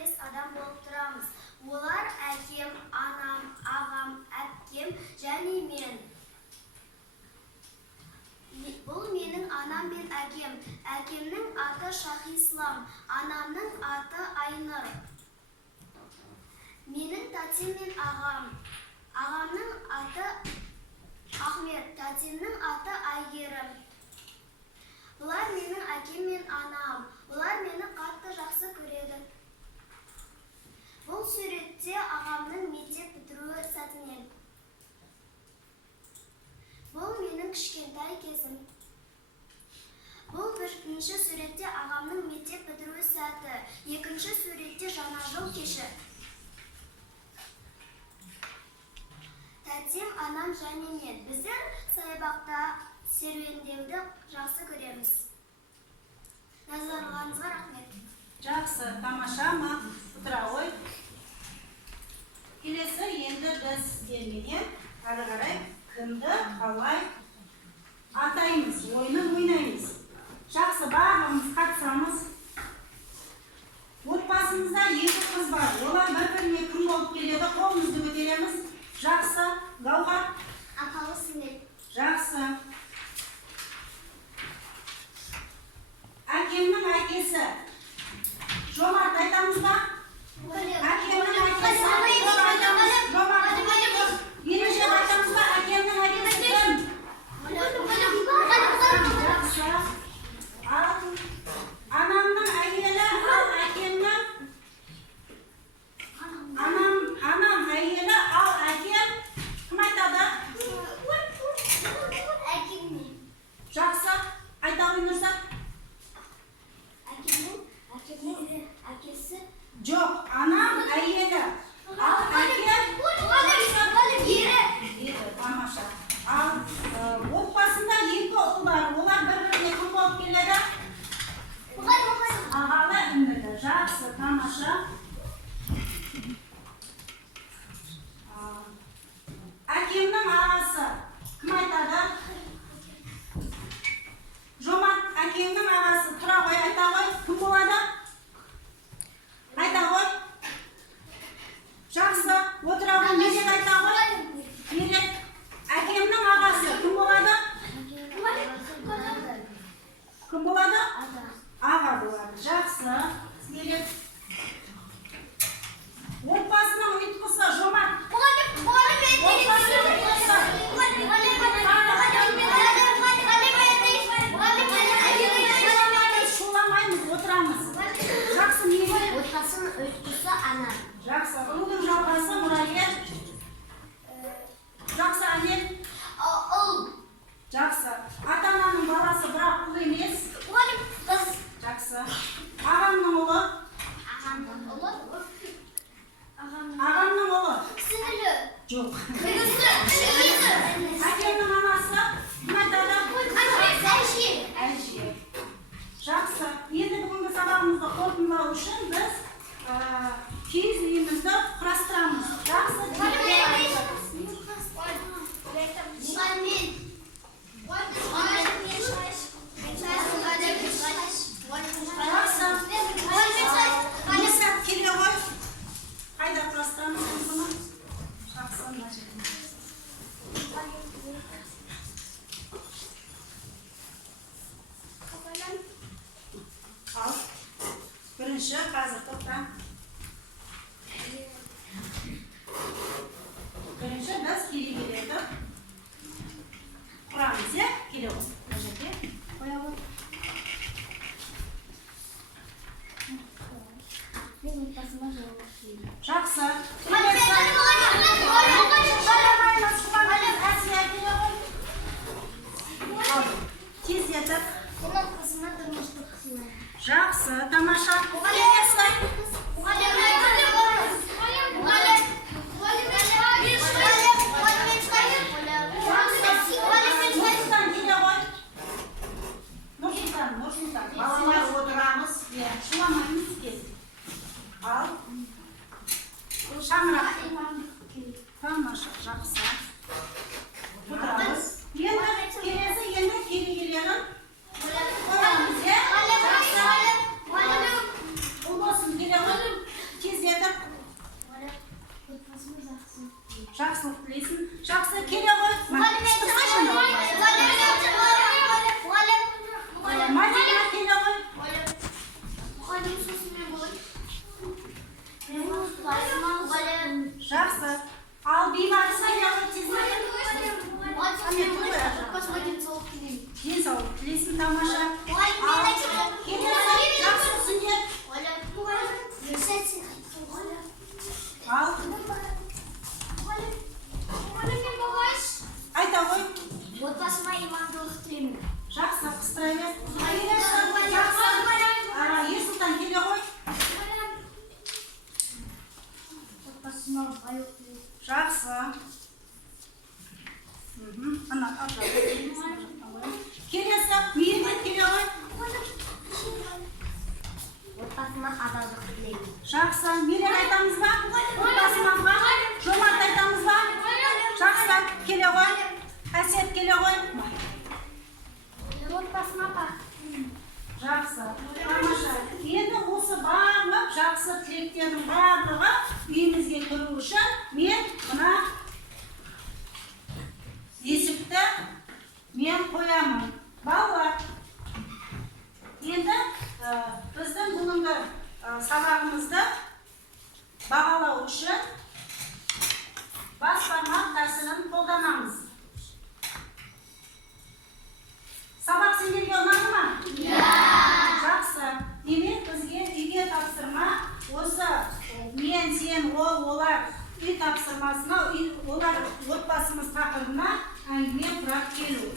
бес адам болып тұрамыз. Олар әкем, анам, ағам, әпкем және мен. Бұл менің анам мен әкем. Әкемнің аты Шахислам, анамның аты Айнұр. Менің тәтем мен ағам. Ағамның аты Ахмет, тәтемнің аты Айгерім. Бұлар менің әкем мен анам. Бұлар мені қатты жақсы көреді. Бұл суретте ағамның мектеп бітіруі сәтінен. Бұл менің кішкентай кезім. Бұл бірінші суретте ағамның мектеп бітіруі сәті. Екінші суретте жаңа жыл кеші. Тәтем, анам және мен. Біздер саябақта серуендеуді жақсы көреміз. Назарларыңызға рахмет. Жақсы, тамаша ма? Отыра ғой. Келесі енді біз сіздерменен ары қарай кімді қалай атаймыз, ойынын ойнаймыз. Жақсы, барлығымыз қатысамыз. Отбасымызда екі қыз бар. Олар бір-біріне кім болып келеді? Қолымызды көтереміз. Жақсы, Гауһар. Апалы сіңлім. Жақсы. Әкемнің әкесі. Жомарт айтамыз ба? Әкемнің әкесі. Жомарт. Ережеп айтамыз ба? Әкемнің әкесі кім? Жақсы. Анамның әйелі, ал әкемнің. Анам әйелі, ал әкем. Кім айтады? Әкемнің. Жақсы. Айта ойнырса? Әкемнің әкесі. Жоқ, анам әйелі. Ал әкем. Тамаша. Ал отбасында екі ұл бар. Олар бір-біріне кім болып келеді? Ағалы інілі. Жақсы, тамаша. Әкемнің ағасы. Кім айтады? Жомарт, әкемнің ағасы. Тұра ғой, айта ғой. Кім болады? Айта ғой. Жақсы, отыра ғой. Мерек айта ғой. Мерек. Әкемнің ағасы. Кім болады? Кім болады? Аға болады. Жақсы. Мерек. Отбасының ұйытқысы. Жомарт. Шуламаймыз, отырамыз. Жақсы, Мерек. Отбасының ұйытқысы ана. Жақсы, ұлдың жалғасы мұрагер. Жақсы, Әнел. Ұл. Жақсы. Ата-ананың баласы бірақ ұл емес. Жақсы. Ағамның ұлы. Ағамның ұлы. Сіңілі. Жоқ. Әкемнің анасы. Кім айтады? Әже. Жақсы. Енді бүгінгі сабағымызды қорытындылау үшін біз киіз үйімізді құрастырамыз. Жақсы. Келе ғой. Қайда құрастырамыз оны? Жақсы. Ал. Бірінші қазір тоқта. Бірінші біз келе-келеді құрамыз, е? Келе ғой. Бұл жерге қоя ғой. Жақсы. Тездетіп. Жақсы, тамаша. Нұрсұлтан, балалар отырамыз. Шуламаймыз кез. Ал. Шаңырақ. Тамаша, жақсы. Отырамыз. Келесі енді келе-келері. Қоямыз, е? Жақсы. Ал бейбарыс аяғы тезірек. Денсаулық тілейсің, тамаша. Келесі жақсы сүннет. Ал айта ғой. Отбасыма имандылық тілеймін. Жақсы, қыстыра бер. Жақсы. Ерсұлтан келе ғой. Отбасыма байлық тілеймін. Жақсы. Ана, келесі, мейірбек келе ғой. Отбасыма адалдық тілеймін. Жақсы, Милен айтамыз ба? Отбасыма ба? Жомарт айтамыз ба? Жақсы, келе ғой. Әсет келе ғой. Отбасыма бақыт тілеймін. Жақсы, тамаша. Енді осы барлық жақсы тілектердің барлығы үйімізге кіру үшін мен мына есікті мен қоямын. Балалар, енді біздің бүгінгі сабағымызды бағалау үшін бас бармақ тәсілін қолданамыз. Сабақ сендерге ұнады ма? Жақсы. Демек бізге үйге тапсырма осы мен, сен, ол, олар үй тапсырмасына, олар отбасымыз тақырыбына әңгіме құрап келу.